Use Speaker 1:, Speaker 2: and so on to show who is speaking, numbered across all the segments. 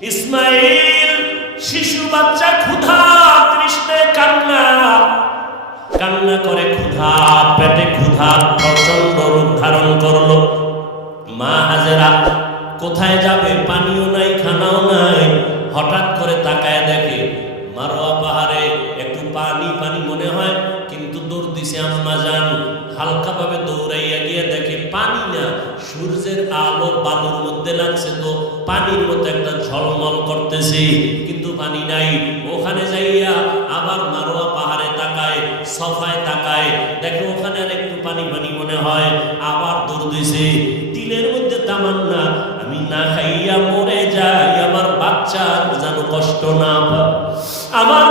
Speaker 1: ইসমাইল শিশু বাচ্চা ক্ষুধা তৃষ্ণে কান্না। কান্না করে ক্ষুধা, পেটে ক্ষুধা প্রচণ্ড রূপ ধারণ করল। মা হাজেরা, কোথায় যাবে? পানিও নাই, খানাও নাই। হঠাৎ করে তাকায় দেখে মারোয়া পাহাড়ে একটু পানি পানি মনে হয়, কিন্তু দৌড় দিছে আম্মা যান হালকা ভাবে দৌড়াইয়া গিয়ে দেখে পানি না, সূর্যের আলো বালুর মধ্যে লাগছে তো। পানির মতো একটা ঝলমল করতেছে, কিন্তু পানি নাই। ওখানে যাইয়া আবার মারোয়া পাহাড়ে তাকায়, সফায় তাকায়। দেখে, ওখানে আর একটু পানি পানি মনে হয়, আবার দৌড় দিছে। তিলের মধ্যে তামান না আমি না খাইয়া মরে যাই, আমার বাচ্চা যেন কষ্ট না আমার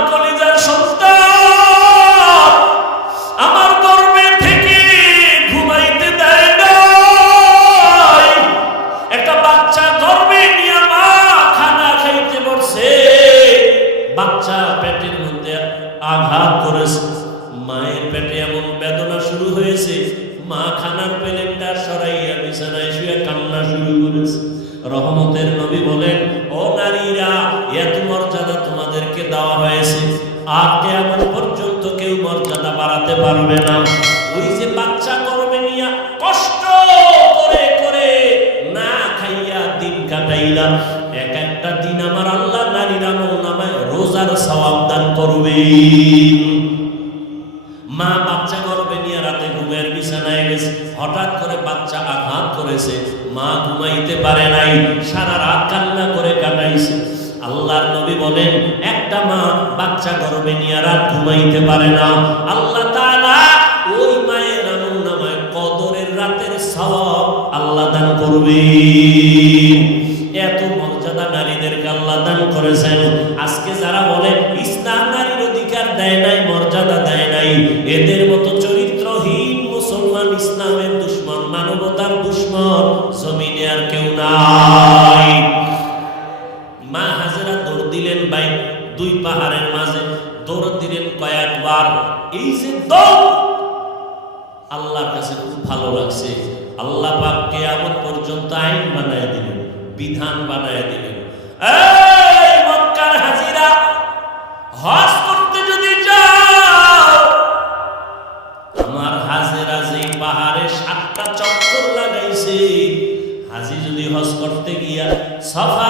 Speaker 1: পারবে না। ওই যে বাচ্চা গরমে নিয়া কষ্ট করে করে না খাইয়া দিন কাটাইলা। এক একটা দিন আমার আল্লাহ নারীরা নামায় রোজার সওয়াব দান করবেন মা বাচ্চা গর্বে নিয়ে রাতে ঘুমের বিছানায় গেছে। হঠাৎ করে বাচ্চা আঘাত করেছে। মা ঘুমাইতে পারে নাই, সারা রাত কান্না করে কাটাইছে। আল্লাহর নবী বলেন, একটা মা বাচ্চা গর্বে নিয়ে রাত ঘুমাইতে পারে না। আল্লাহ করবেন এত মর্যাদা নারীদেরকে আল্লাহ দান করেছেন। আজকে যারা বলে, ইসলাম নারীর অধিকার দেয় নাই, মর্যাদা দেয় নাই, এদের মতো চরিত্রহীন মুসলমান ইসলামের দুশ্মন, মানবতার দুশ্মন জমিনে আর কেউ নাই। পর্যন্ত আইন বানায় দিলেন, বিধান বানায় দিলেন। মক্কার হাজিরা যে পাহাড়ে সাতটা যদি করতে গিয়া সফা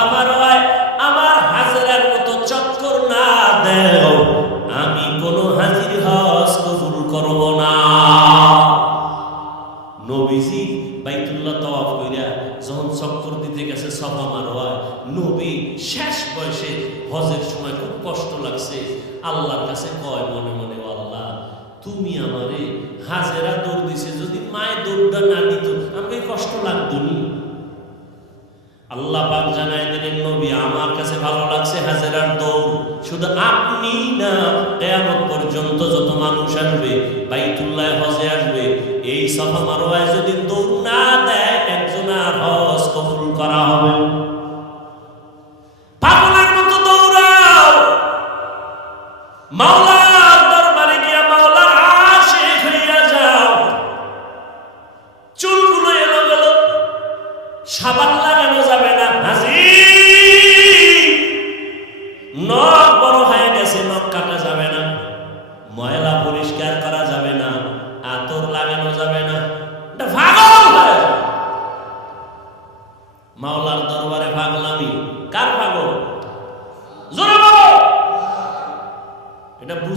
Speaker 1: ভালো লাগছে, হাজেরার দৌড়। শুধু আপনি না, কেয়ামত পর্যন্ত যত মানুষ আসবে, বাইতুল্লাহ হজে আসবে, এই সফা মারোয়ায় যদি দৌড় না দেয় একজন আর হজ কবুল করা হবে।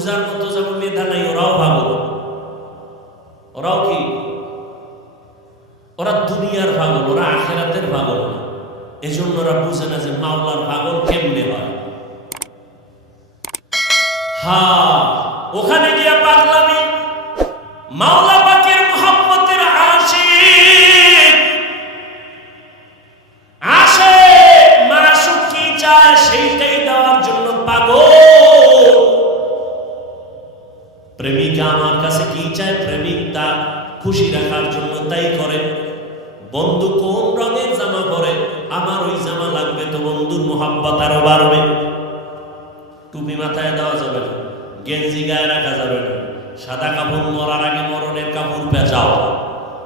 Speaker 1: বুঝার মতো যেমন মেধা নাই, ওরাও ভাবল ওরাও কি? ওরা দুনিয়ার পাগল, ওরা আখেরাতের পাগল না। জন্য ওরা বুঝে না যে মাওলার পাগল কেমনে হয়। হা, ওখানে গিয়া পাগলামি, মাওলা খুশি রাখার জন্য তাই করে। বন্ধু কোন রঙের জামা পরে, আমার ওই জামা লাগবে তো বন্ধুর মোহাব্বত আরও বাড়বে। টুপি মাথায় দেওয়া যাবে না, গেঞ্জি গায়ে রাখা যাবে না, সাদা কাপড় মরার আগে মরণের কাপড় পেঁচাও।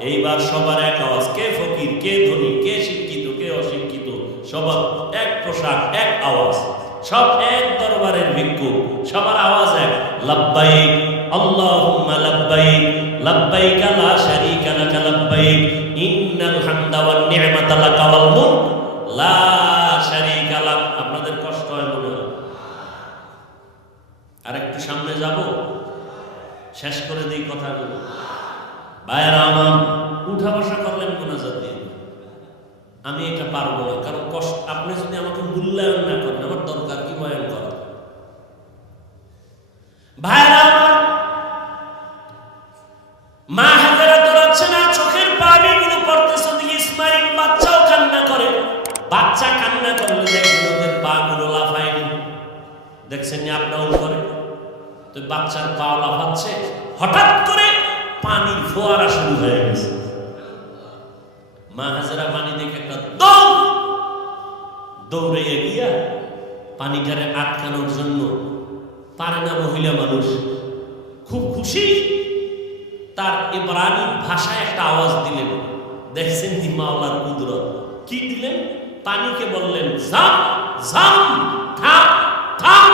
Speaker 1: এইবার সবার এক আওয়াজ, কে ফকির, কে ধনী, কে শিক্ষিত, কে অশিক্ষিত? সবার এক পোশাক, এক আওয়াজ। সব এক দরবারের ভিক্ষু সবার আওয়াজ এক, লাব্বাইক। আল্লাহুম্মা লাব্বাইক লাব্বাইক লা শারীকা লাক লাব্বাইক ইন্নাল হামদা ওয়ান নি'মাতা লাক ওয়াল মুলক লা আপনাদের কষ্ট হয় মনে হয়। আর একটু সামনে যাব। শেষ করে দিই কথাগুলো। ভাইয়েরা আমার উঠা বসা করলেন মোনাজাত দিয়ে। আমি এটা পারব না, কারণ কষ্ট, আপনি যদি আমাকে মূল্যায়ন না করেন, আমার দরকার কি বয়ান করা? ভাইরা বাচ্চা কান্না করলে দেখবেন ওদের পা গুলো লাফায়নি। দেখছেন আপনাও করে তো বাচ্চার পা লাফাচ্ছে, হঠাৎ করে পানির ফোয়ারা শুরু হয়ে গেছে। মা হাজারা পানি দেখে একটা দৌড় দৌড়ে গিয়া পানিটারে আটকানোর জন্য পারে না মহিলা মানুষ। খুব খুশি তার ইব্রানি ভাষায় একটা আওয়াজ দিলেন। দেখছেন কি মাওলার কুদরত। কি দিলেন? পানিকে বললেন জাম জাম থাম থাম।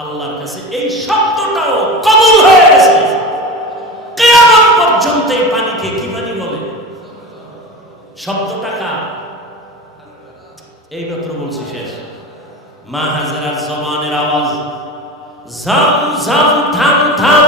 Speaker 1: আল্লাহর কাছে এই শব্দটাও কবুল হয়ে গেছে। কেয়ামত পর্যন্ত এই পানিকে কি পানি বলে? শব্দটা কার? এই মাত্র বলছি শেষ। মা হাজারার জমানের আওয়াজ ঝাম ঝাম থাম থাম।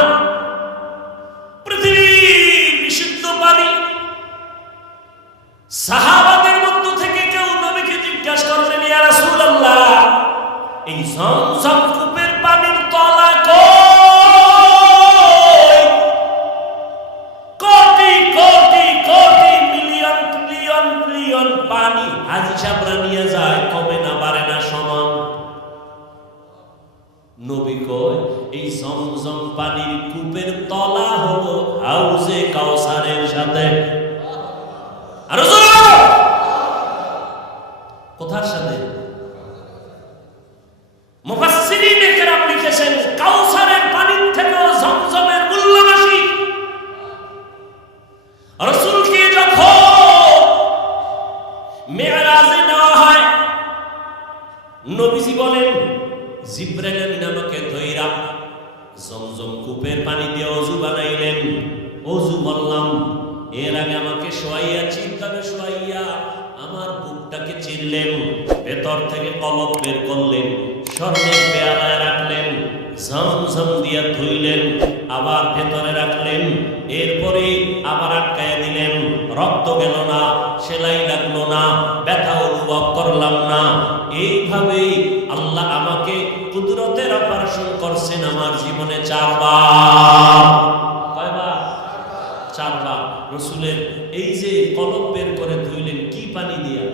Speaker 1: চারবার রসুলের এই যে কলম বের করে ধুইলেন, কি পানি দিয়া?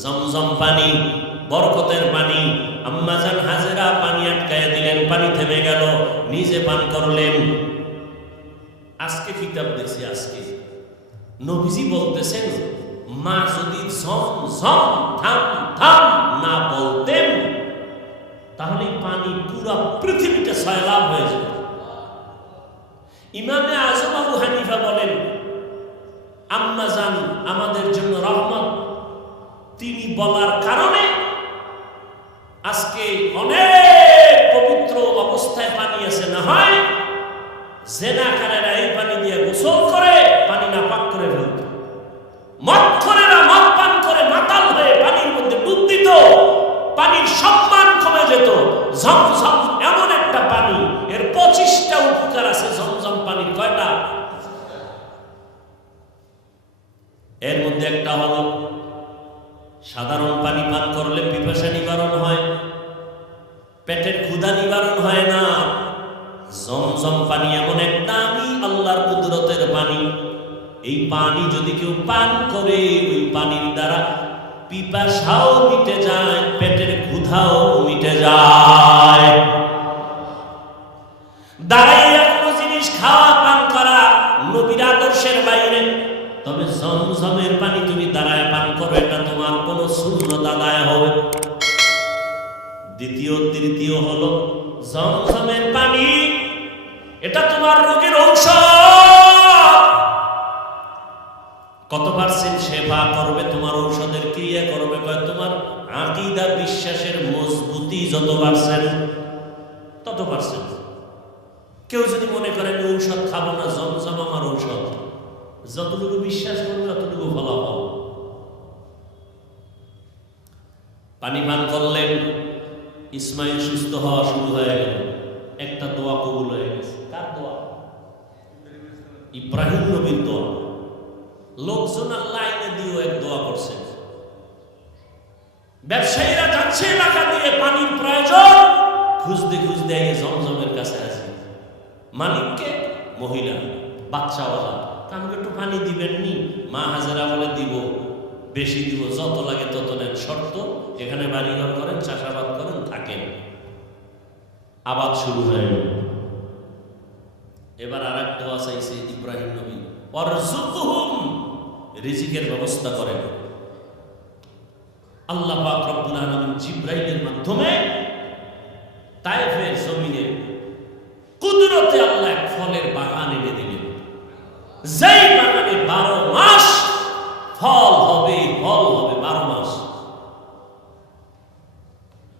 Speaker 1: জমজম পানি, বরকতের পানি। আম্মাজান হাজেরা পানি আটকায় দিলেন, পানি থেমে গেল, নিজে পান করলেন। আজকে কিতাব দেখছি, আজকে। নবীজি বলতেছেন, মা যদি ঝম না বলতেন, তাহলে পানি পুরা পৃথিবীটা সয়লাভ হয়ে যেত ইমামে আজম আবু হানিফা বলেন, আম্মা জান, আমাদের জন্য রহমত। তিনি বলার কারণে আজকে অনেক পবিত্র অবস্থায় পানি আছে। না হয় জেনাকারেরা এই পানি দিয়ে গোসল করে, পানি না পাক করে ফেলত। মৎখরেরা মদ পান করে মাতাল হয়ে পানির মধ্যে ডুব দিত। পানির সম্মান কমে যেত। ঝমঝম যদি কেউ পান করে, ওই পানির দ্বারা পিপাসাও মিটে যায়, পেটের ক্ষুধাও মিটে যায়। দাঁড়াইয়া কোনো জিনিস খাওয়া, পান করা নবীর আদর্শের বাইরে। তবে জমজমের পানি তুমি দাঁড়ায় পান করো, এটা তোমার কোনো শূন্যত আদায় হবে দ্বিতীয়, তৃতীয় হলো জমজমের পানি, এটা তোমার কত পার্সেন্ট শেফা করবে, তোমার ঔষধের ক্রিয়া করবে তোমার আকিদা বিশ্বাসের মজবুতি যত পারছেন তত পার্সেন্ট কেউ যদি মনে করে, আমি ঔষধ খাব না, জমজম আমার ঔষধ। যতটুকু বিশ্বাস করবে, ততটুকু ফলাফল। পানি পান করলেন ইসমাইল সুস্থ হওয়া শুরু হয়ে গেল। একটা দোয়া কবুল হয়ে গেছে। কার দোয়া? ইব্রাহিম নবীর দোয়া। লোকজন আর লাইনে দিয়েও এক দোয়া করছে। ব্যবসায়ীরা যাচ্ছে এলাকা দিয়ে, পানির প্রয়োজন। খুঁজতে খুঁজতে এই জমজমের কাছে আছে মালিককে, মহিলা, বাচ্চাওয়ালা, তা আমাকে একটু পানি দিবেন নি? মা হাজারা বলে দিব, বেশি দিব, যত লাগে তত নেন। শর্ত, এখানে বাড়িঘর করেন, চাষাবাদ করেন, থাকেন। আবাদ শুরু হয়ে গেল। এবার আর এক দোয়া চাইছে ইব্রাহিম নবী। অরজুকুহুম রিজিকের ব্যবস্থা করেন। আল্লাহ জিব্রাইলের মাধ্যমে জমিনে কুদরতে আল্লাহ এক ফলের বাগান এনে দিলেন। যেই বাগানে বারো মাস ফল হবে ফল হবে বারো মাস।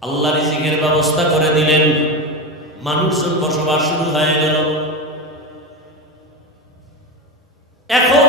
Speaker 1: আল্লাহ রিজিকের ব্যবস্থা করে দিলেন। মানুষজন বসবাস শুরু হয়ে গেল। এখন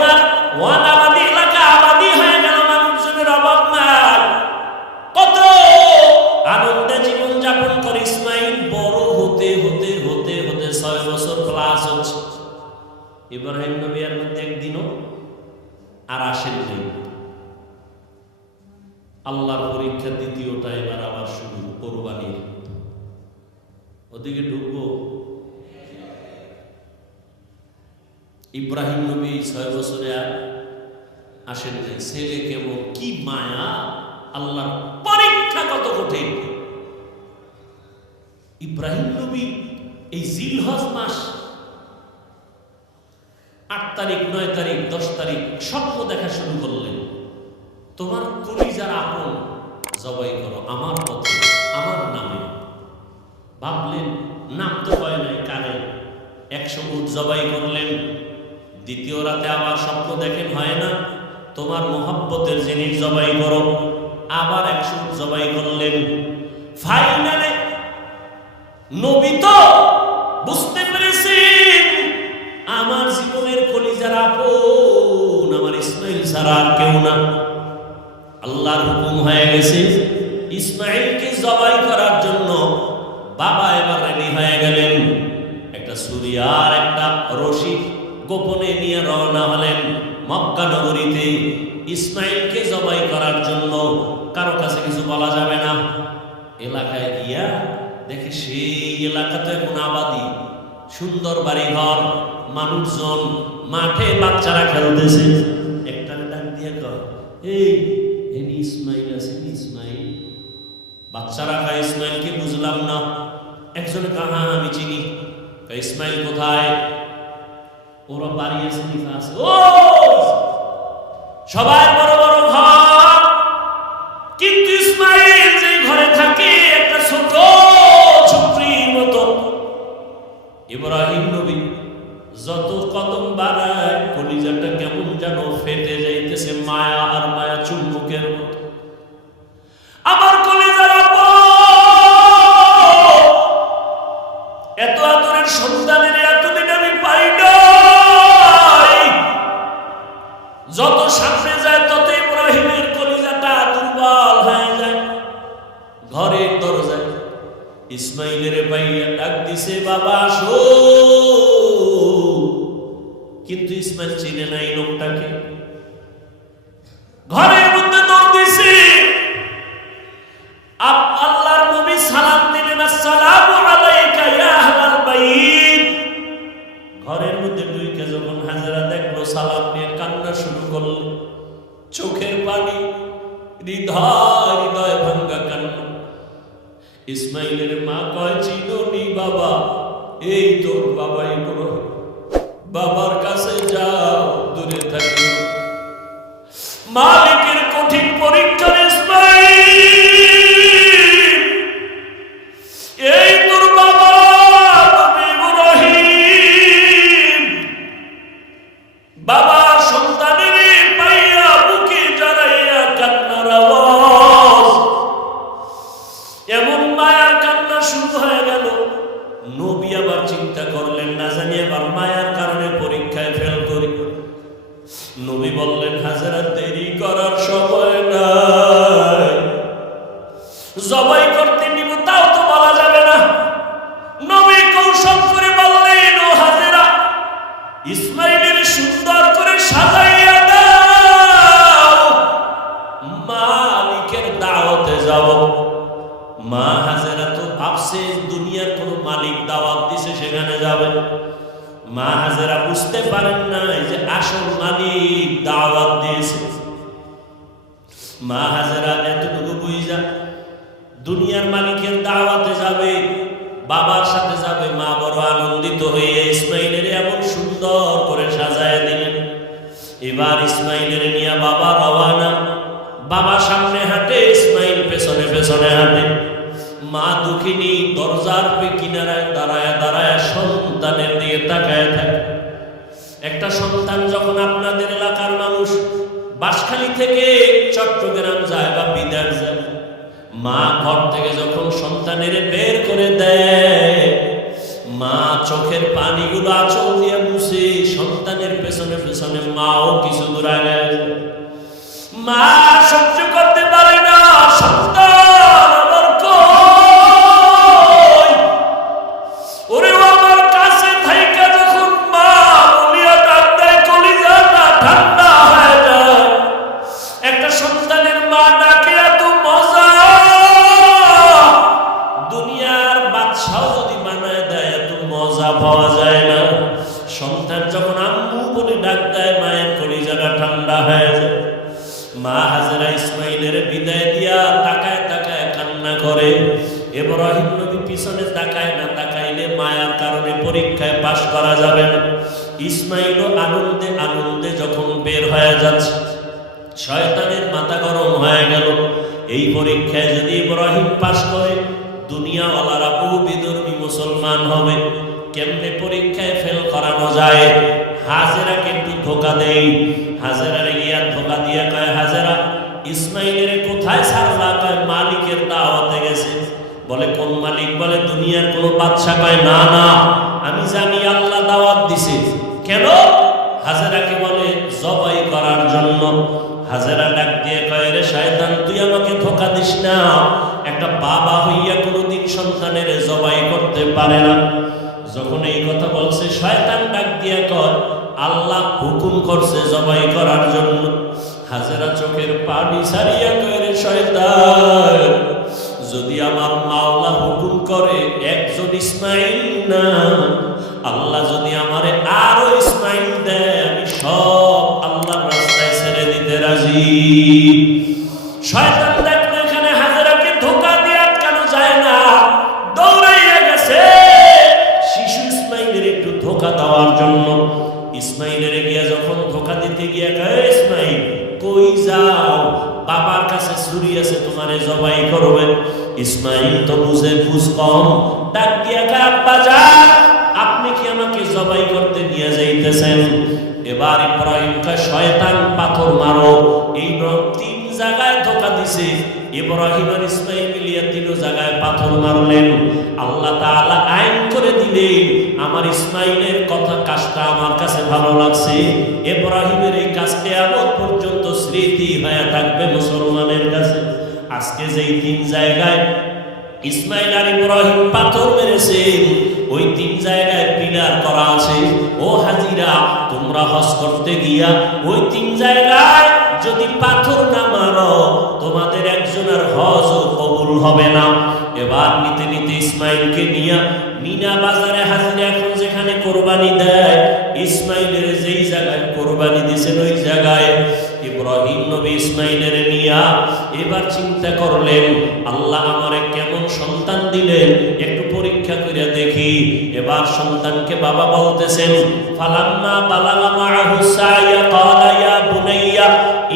Speaker 1: তোমার কলিজার আপন জবাই করো আমার পথে, আমার নামে। ভাবলেন, নাম তো হয় নাই কানে একশো উট জবাই করলেন। দ্বিতীয় রাতে আবার স্বপ্ন দেখেন, হয় না? তোমার মোহাব্বতের জিনিস জবাই করো। আবার একশো উট জবাই করলেন। ফাইনালে নবী তো বুঝতে পেরেছি আমার জীবনের কলিজার আপন, আমার ইসমাইল ছাড়া আর কেউ না। আল্লাহর হুকুম হয়ে গেছে। ইসমাইলকে জবাই করার জন্য বাবা এবার রেডি হয়ে গেলেন। একটা ছুরি আর একটা রশি গোপনে নিয়ে রওনা হলেন মক্কা নগরীতে। ইসমাইলকে জবাই করার জন্য কারও কাছে কিছু বলা যাবে না। এলাকায় গিয়া দেখে সেই এলাকাতে এখন আবাদি সুন্দর বাড়ি ঘর মানুষজন মাঠে বাচ্চারা খেলতেছে। একটা ডাক দিয়ে কর এই ইসমাইল আছে নি ইসমাইল। বাচ্চারা কয় ইসমাইলকে বুঝলাম না। একজন কাহা আমি চিনি। ইসমাইল কোথায়? ওরা বাড়ি আছে লিখা আছে। ও! সবাই বড় বড় এত আদরের সন্তানের এতদিন আমি পাই নাই। যত সামনে যায়, তত ইব্রাহিমের কলিজাটা দুর্বল হয়ে যায়। ঘরের দরজায় ইসমাইলের ভাইয়া ডাক দিছে, বাবা, আসো। কিন্তু ইসমাইল চিনে নাই লোকটাকে। মা বুঝতে পারেন না যে আসল মালিক দাওয়াত দিয়েছে। দুনিয়ার মালিকের দাওয়াতে যাবে, বাবার সাথে যাবে, মা বড় আনন্দিত হয়ে ইসমাইলের এমন সুন্দর করে সাজায় দিলেন। এবার ইসমাইলের নিয়ে বাবা রওয়ানা, বাবা সামনে হাঁটে, ইসমাইল পেছনে পেছনে হাঁটে। মা দুঃখিনী দরজার পে কিনারায় দাঁড়ায় দাঁড়ায় সন্তানের দিকে তাকায় থাকে। একটা সন্তান যখন আপনাদের এলাকার মানুষ বাঁশখালী থেকে চট্টগ্রাম যায় বা বিদার যায়, মা ঘর থেকে যখন সন্তানের বের করে দেয়, মা চোখের পানিগুলো আচল দিয়ে মুছে সন্তানের পেছনে পেছনে মাও কিছু দূর আগে মা পরীক্ষায় পাশ করা যাবে না। ইসমাইলও আনন্দে আনন্দে যখন বের হয়ে যাচ্ছে, শয়তানের মাথা গরম হয়ে গেল। এই পরীক্ষায় যদি ইব্রাহিম পাশ করে, দুনিয়াওয়ালারা বহু বিধর্মী মুসলমান হবে। কেমনে পরীক্ষায় ফেল করানো যায়? হাজেরাকে একটু ধোকা দেই। হাজেরার গিয়া ধোকা দিয়া কয়, হাজেরা, ইসমাইলের কোথায় সারলা? কয়, মালিকের দাওয়াতে গেছে। বলে, কোন মালিক? বলে, দুনিয়ার কোনো বাদশা কয়, না না আমি জানি আল্লাহ দাওয়াত দিছে। কেন? হাজেরাকে বলে, জবাই করার জন্য। হাজারা ডাক দিয়ে কয়, রে শয়তান, তুই আমাকে ধোকা দিস না। একটা বাবা হইয়া কোনোদিন সন্তানের জবাই করতে পারে না। যখন এই কথা বলছে, শয়তান ডাক দিয়ে কর আল্লাহ হুকুম করছে জবাই করার জন্য। হাজারা চোখের পানি সারিয়া কয়, রে শয়তান যদি আমার মাওলা হুকুম করে একজন ইসমাইল না, আল্লাহ যদি আমারে আরও ইসমাইল দেয়, আমি সব আল্লাহর রাস্তায় ছেড়ে দিতে রাজি। শয়তান দেখল এখানে হাজারাকে ধোকা দিয়ে আটকানো যায় না, দৌড়াইয়া গেছে। শিশু ইসমাইলের একটু ধোকা দেওয়ার জন্য, ইসমাইলের গিয়া যখন ধোকা দিতে গিয়া কয় ইসমাইল, কই যাও? বাবার কাছে ছুরি আছে, তোমারে জবাই করবে ইসমাইল তো বুঝে বুঝ কম। ডাক দিয়া আব্বা যান আপনি কি আমাকে জবাই করতে নিয়ে যাইতেছেন? এবার ইব্রাহিম কয় শয়তান পাথর মারো। এই তিন জায়গায় ধোকা দিছে। ইব্রাহিম আর ইসমাইল মিলিয়া তিন জায়গায় পাথর মারলেন। আল্লাহ তাআলা আইন করে দিলেন, আমার ইসমাইলের কথা কাজটা আমার কাছে ভালো লাগছে। ইব্রাহিমের এই কাজটা এমন পর্যন্ত স্মৃতি হয়ে থাকবে মুসলমানের কাছে। আজকে যেই তিন জায়গায় ইসমাইল আর ইব্রাহিম পাথর মেরেছেন ওই তিন জায়গায় পিলার করা আছে। ও হাজিরা, তোমরা হজ করতে গিয়া ওই তিন জায়গায় যদি পাথর না মারো, তোমাদের একজনের হজ কবুল হবে না। এবার নিতে নিতে ইসমাইলকে নিয়া মিনা বাজারে হাজিরা এখন যেখানে কোরবানি দেয়, ইসমাইলের যেই জায়গায় কোরবানি দিয়েছেন, ওই জায়গায় ইব্রাহিম নবী ইসমাইলের নিয়া এবার চিন্তা করলেন, আল্লাহ আমারে কেমন সন্তান দিলেন? একটু পরীক্ষা করে দেখি। এবার সন্তানকে বাবা বলতেছেন, ফালাম্মা বালাগা মাআহু সাইয়া, ক্বালা ইয়া বুনাইয়া,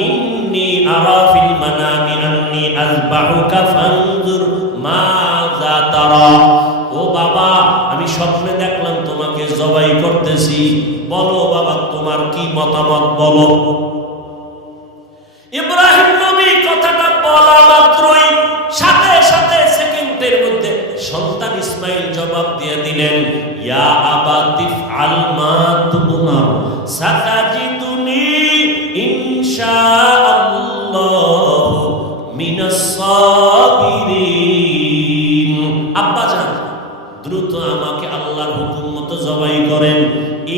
Speaker 1: ইন্নী আরা ফিল মানামি আন্নী আযবাহুকা ফানজুর মাযা তারা। ও বাবা, আমি স্বপ্নে দেখলাম তোমাকে জবাই করতেছি। বলো বাবা, তোমার কি মতামত বলো? জবাই করেন,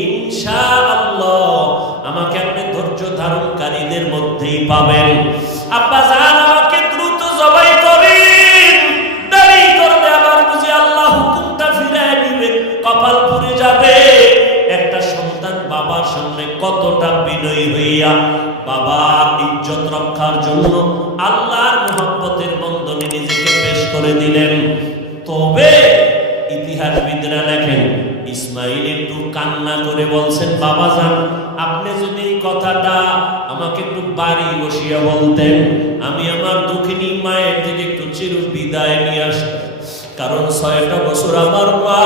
Speaker 1: ইনশাআল্লাহ আমাকে আপনি ধৈর্য ধারণকারীদের মধ্যেই পাবেন। আব্বা জান আমাকে দ্রুত জবাই করেন। দেরি করলে আমার বুঝি আল্লাহ হুকুমটা ফিরায় দিবে, কপাল পুড়ে যাবে। একটা সন্তান বাবার সামনে কতটা বিনয়ী হইয়া বাবার ইজ্জত রক্ষার জন্য বলছেন, বাবা যান, আপনি যদি এই কথাটা আমাকে একটু বাড়ি বসিয়া বলতেন, আমি আমার দুঃখিনী মায়ের থেকে একটু চির বিদায় নিয়ে আস কারণ ছয়টা বছর আমার মা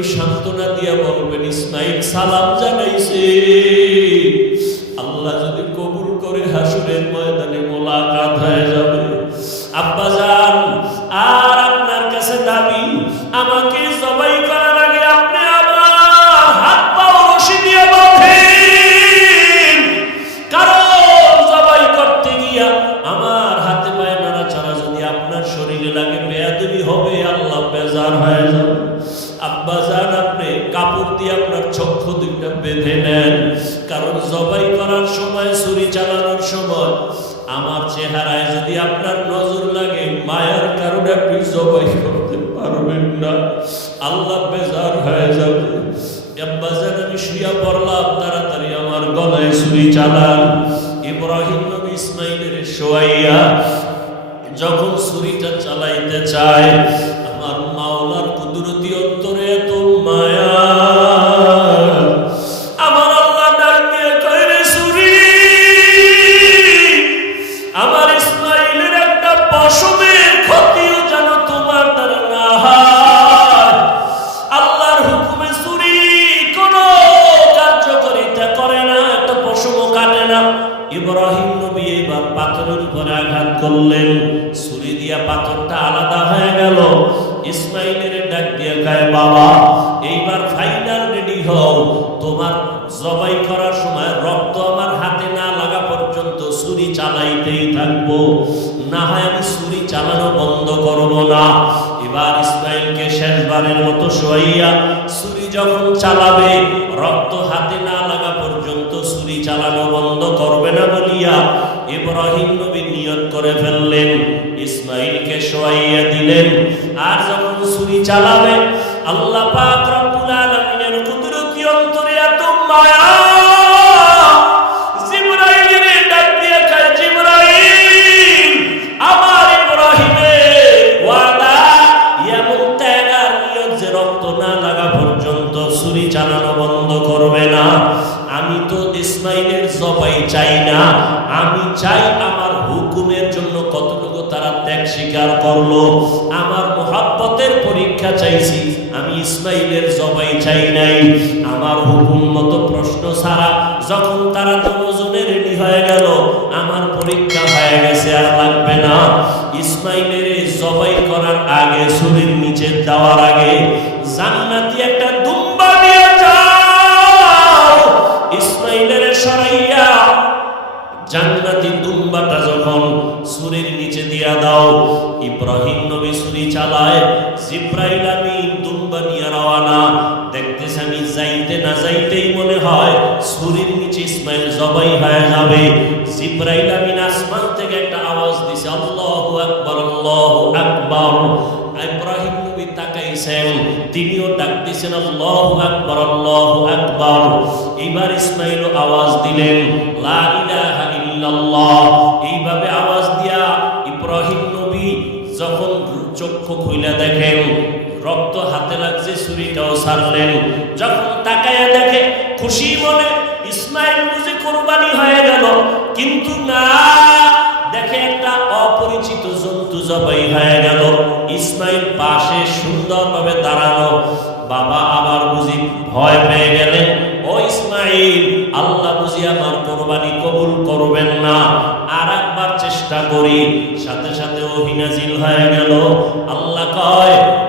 Speaker 1: একটু সান্ত্বনা দিয়া বলবেন, ইসমাইল সালাম জানাইছে। আল্লাহ যদি কবুল করে হাসুরের ময়দানে মোলাকাত হয়ে ছুরি চালান। ইব্রাহিম নবী ইসমাইলের শোয়াইয়া যখন ছুরিটা চালাইতে চায় থাকব। না হয় আমি ছুরি চালানো বন্ধ করব না। এবার ইসমাইলকে শেষবারের মতো শোয়াইয়া ছুরি যখন চালাবে, রক্ত হাতে না লাগা পর্যন্ত ছুরি চালানো বন্ধ করবে না বলিয়া নবী করে ফেললেন। ইসমাইলকে শোয়াইয়া দিলেন। আর যখন ছুরি চালাবে, আল্লাহ পাক রব্বুল আলামিনের কুদরতি অন্তরে এত মায়া পরীক্ষা চাইছি, আমি ইসমাইলের জবাই চাই নাই। আমার হুকুম মতো প্রশ্ন ছাড়া যখন তারা দুজনে রেডি হয়ে গেল, আমার পরীক্ষা হয়ে গেছে আর লাগবে না। ইসমাইলের জবাই করার আগে শরীর নিচে দেওয়ার আগে, জান্নাতি একটা দুম্বা নিয়ে যাও। ইসমাইলের সরাইয়া, জান্নাতি দুম্বাটা যখন সুরের দিয়া দাও। ইব্রাহিম নবী সুরি চালায়, জিব্রাইল আমি দুম্বা নিয়ে রওয়ানা দেখতেছি আমি যাইতে না যাইতেই মনে হয় সুরির নিচে ইসমাইল জবাই হয়ে যাবে। জিব্রাইল আমিন আসমান থেকে একটা আওয়াজ দিছে, আল্লাহু আকবার আল্লাহু আকবার। ইব্রাহিম নবী তাকাইছেন, তিনিও ডাক দিয়েছেন আল্লাহু আকবার আল্লাহু আকবার। এইবার ইসমাইল আওয়াজ দিলেন, লা ইলাহা ইল্লাল্লাহ। এইভাবে আওয়াজ খুইলা দেখেন, রক্ত হাতে লাগছে, ছুরিটাও সারলেন। যখন তাকায়া দেখে, খুশি মনে ইসমাইল বুঝে কোরবানি হয়ে গেল। কিন্তু না, দেখে একটা অপরিচিত জন্তু জবাই হয়ে গেল। ইসমাইল পাশে সুন্দরভাবে দাঁড়ানো বাবা আবার বুঝি ভয় পেয়ে গেলেন, ও ইসমাইল, আল্লাহ বুঝি আমার কোরবানি কবুল করবেন না। আর একবার চেষ্টা করি সাথে নাজিল হয়ে গেল? আল্লাহ কয়